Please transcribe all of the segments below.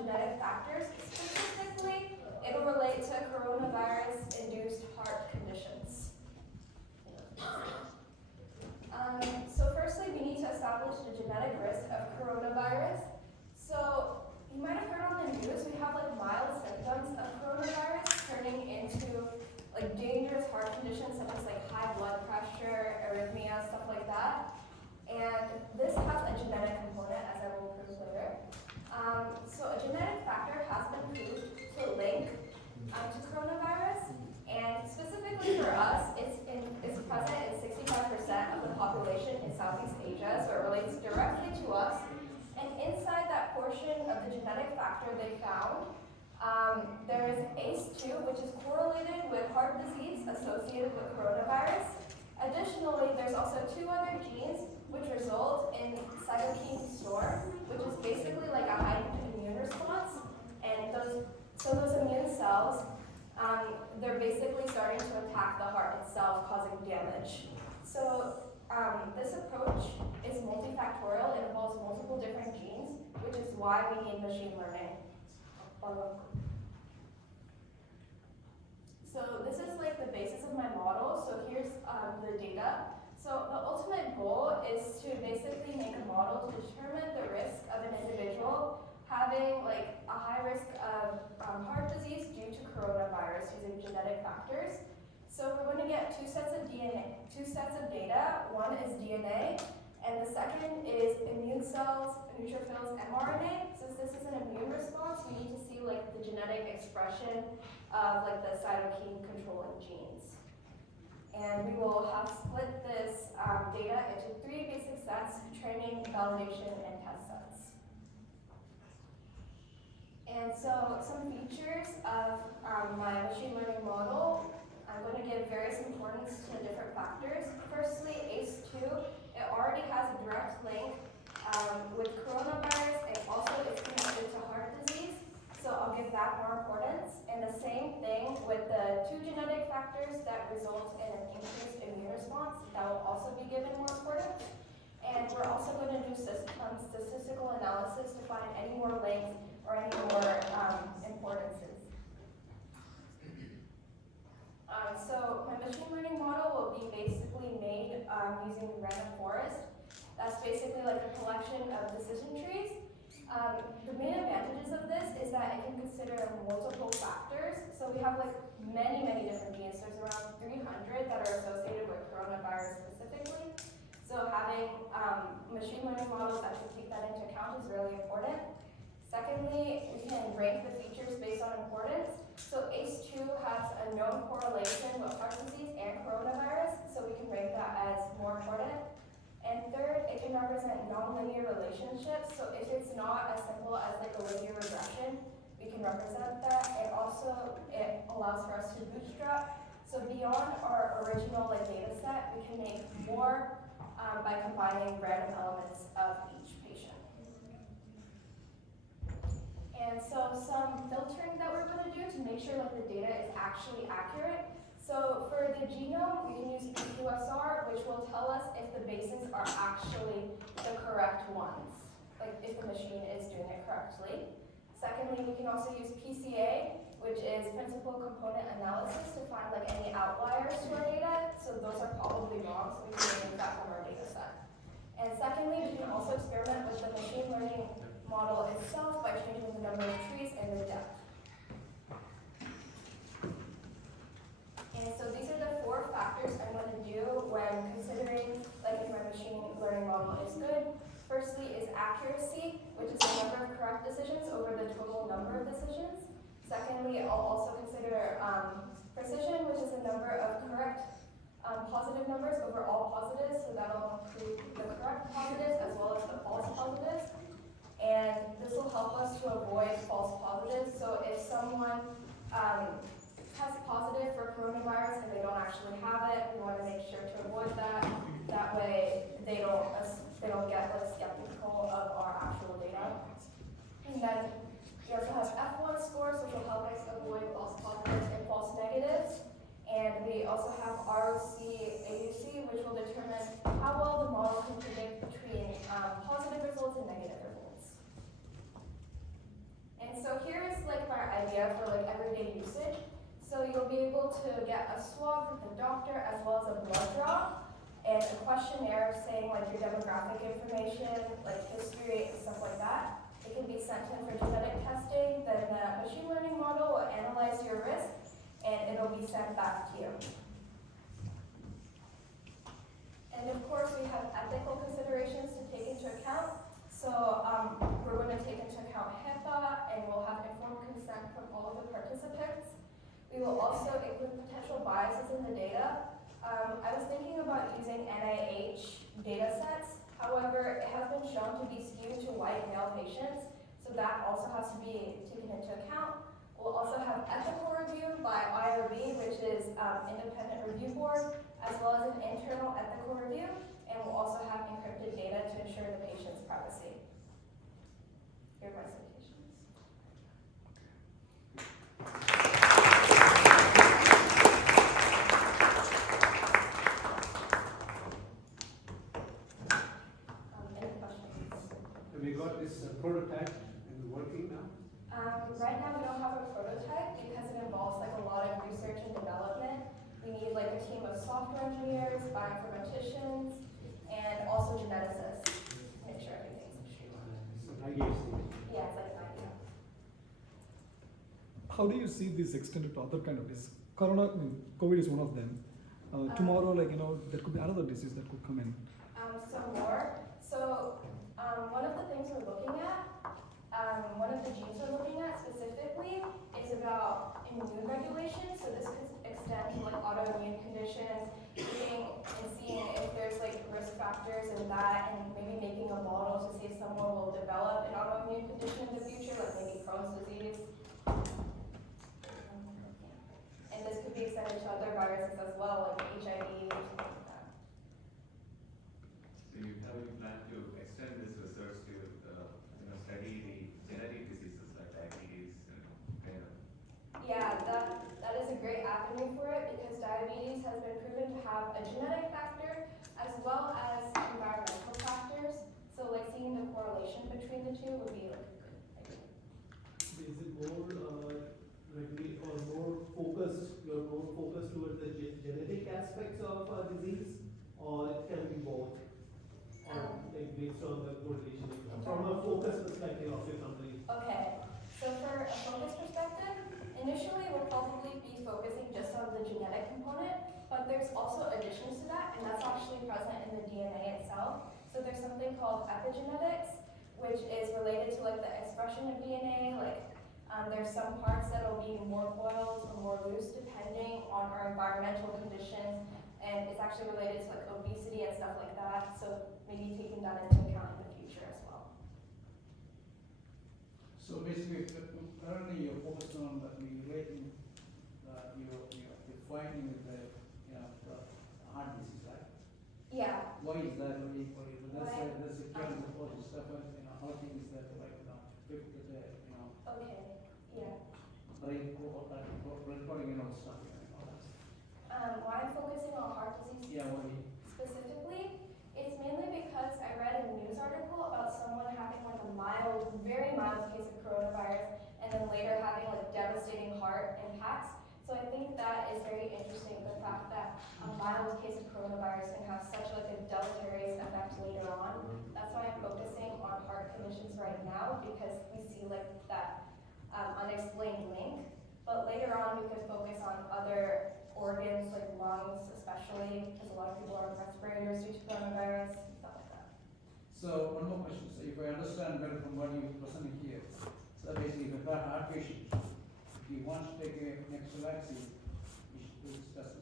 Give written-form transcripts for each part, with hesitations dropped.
genetic factors. Specifically, it'll relate to coronavirus-induced heart conditions. So firstly, we need to establish the genetic risk of coronavirus. So you might have heard on the news, we have like mild symptoms of coronavirus turning into like dangerous heart conditions such as like high blood pressure, arrhythmia, stuff like that. And this has a genetic component, as I will prove later. So a genetic factor has been proved to link to coronavirus, and specifically for us, it's present in 65% of the population in Southeast Asia, so it relates directly to us. And inside that portion of the genetic factor they found, there is ACE2, which is correlated with heart disease associated with coronavirus. Additionally, there's also two other genes which result in cytokine storm, which is basically like a heightened immune response. And those immune cells, they're basically starting to attack the heart itself, causing damage. So this approach is multifactorial. It involves multiple different genes, which is why we need machine learning. So this is like the basis of my model. So here's the data. So the ultimate goal is to basically make a model to determine the risk of an individual having like a high risk of heart disease due to coronavirus using genetic factors. So we're going to get two sets of data. One is DNA, and the second is immune cells, neutrophils, mRNA. Since this is an immune response, we need to see like the genetic expression of like the cytokine controlling genes. And we will have split this data into three basic sets: training, validation, and test sets. And so some features of my machine learning model, I'm going to give various importance to the different factors. Firstly, ACE2, it already has a direct link with coronavirus, and also it's connected to heart disease, so I'll give that more importance. And the same thing with the two genetic factors that result in an increased immune response, that will also be given more importance. And we're also going to do statistical analysis to find any more links or any more importances. So my machine learning model will be basically made using random forest. That's basically like a collection of decision trees. The main advantages of this is that it can consider multiple factors. So we have like many different genes. There's around 300 that are associated with coronavirus specifically. So having machine learning models that can take that into account is really important. Secondly, we can rank the features based on importance. So ACE2 has a known correlation with heart disease and coronavirus, so we can rank that as more important. And third, it can represent nonlinear relationships. So if it's not as simple as like a linear regression, we can represent that. And also, it allows for us to bootstrap. So beyond our original like data set, we can make more by combining random elements of each patient. And so some filtering that we're going to do to make sure that the data is actually accurate. So for the genome, we can use PQSR, which will tell us if the bases are actually the correct ones, like if the machine is doing it correctly. Secondly, we can also use PCA, which is principal component analysis, to find like any outliers to our data. So those are probably wrong, so we can remove that from our data set. And secondly, we can also experiment with the machine learning model itself by changing the number of trees and the depth. And so these are the four factors I'm going to do when considering like if my machine learning model is good. Firstly is accuracy, which is the number of correct decisions over the total number of decisions. Secondly, I'll also consider precision, which is the number of correct positive numbers over all positives, so that'll include the correct positives as well as the false positives. And this will help us to avoid false positives. So if someone tests positive for coronavirus and they don't actually have it, we want to make sure to avoid that. That way they don't get like skeptical of our actual data. And then we also have F1 scores, which will help us avoid false positives and false negatives. And we also have ROC AUC, which will determine how well the model can predict between positive results and negative results. And idea for like everyday usage. So you'll be able to get a swab from the doctor as well as a blood draw and a questionnaire saying like your demographic information, like history and stuff like that. It can be sent in for genetic testing, then the machine learning model will analyze your risk and it'll be sent back to you. And of course, we have ethical considerations to take into account. So we're going to take into account HIPAA, and we'll have informed consent from all of the participants. We will also include potential biases in the data. I was thinking about using NIH data sets. However, it has been shown to be skewed to white male patients, so that also has to be taken into account. We'll also have ethical review by IRB, which is Independent Review Board, as well as an internal ethical review, and we'll also have encrypted data to ensure the patient's privacy. Here are my citations. Any questions? Have you got this prototype and working now? Right now we don't have a prototype because it involves like a lot of research and development. We need like a team of software engineers, bioinformaticians, and also geneticists to make sure everything's So ideas. yeah, it's like an idea. How do you see this extended to other kind of diseases? COVID is one of them. Tomorrow, like there could be another disease that could come in. Some more. So one of the things we're looking at, one of the genes we're looking at specifically is about immune regulation. So this could extend to like autoimmune conditions, looking and seeing if there's like risk factors in that, and maybe making a model to see if someone will develop an autoimmune condition in the future, like maybe Crohn's disease. And this could be extended to other viruses as well, like HIV or something like that. So how you plan to extend this research to study the genetic diseases like diabetes and kind of? Yeah, that is a great avenue for it because diabetes has been proven to have a genetic factor as well as environmental factors. So like seeing the correlation between the two would be like a good idea. Is it more likely or more focused? You're more focused towards the genetic aspects of disease, or it can be both, or like based on the correlation from a focus perspective of your company. Okay, so for a focus perspective, initially we'll probably be focusing just on the genetic component, but there's also additions to that, and that's actually present in the DNA itself. So there's something called epigenetics, which is related to like the expression of DNA. Like there's some parts that will be more coiled or more loose depending on our environmental conditions, and it's actually related to like obesity and stuff like that. So maybe taking that into account in the future as well. So basically, currently you're focused on relating the finding with the heart disease, right? Yeah. Why is that really for you? That's Why? that's the kind of stuff. How things that fit the Okay. Yeah. brain recording and all stuff. Why I'm focusing on heart disease Yeah, what do you? specifically, it's mainly because I read a news article about someone having like a mild, very mild case of coronavirus, and then later having like devastating heart impacts. So I think that is very interesting, the fact that a mild case of coronavirus can have such like a deleterious effect later on. That's why I'm focusing on heart conditions right now, because we see like that unexplained link. But later on we could focus on other organs like lungs, especially because a lot of people are on respirators due to coronavirus, stuff like that. So one more question. So if I understand better from what you presented here, so basically if a heart patient, if he wants to take an extra vaccine, he should do this test.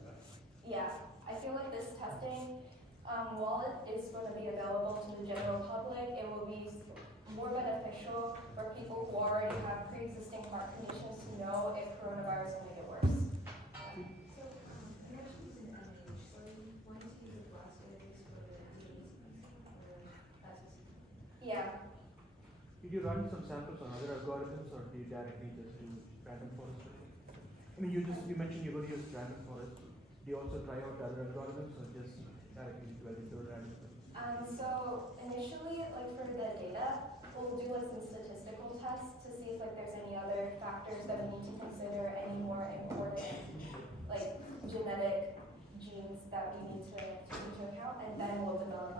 Yeah, I feel like this testing, while it is going to be available to the general public, it will be more beneficial for people who already have pre-existing heart conditions to know if coronavirus will make it worse. Yeah. Did you run some samples on other algorithms, or did you directly just do random forest? I mean, you mentioned you're going to use random forest. Do you also try out other algorithms, or just directly do random? So initially, like for the data, we'll do like some statistical tests to see if like there's any other factors factors that we need to consider, any more important, like, genetic genes that we need to take into account, and then we'll develop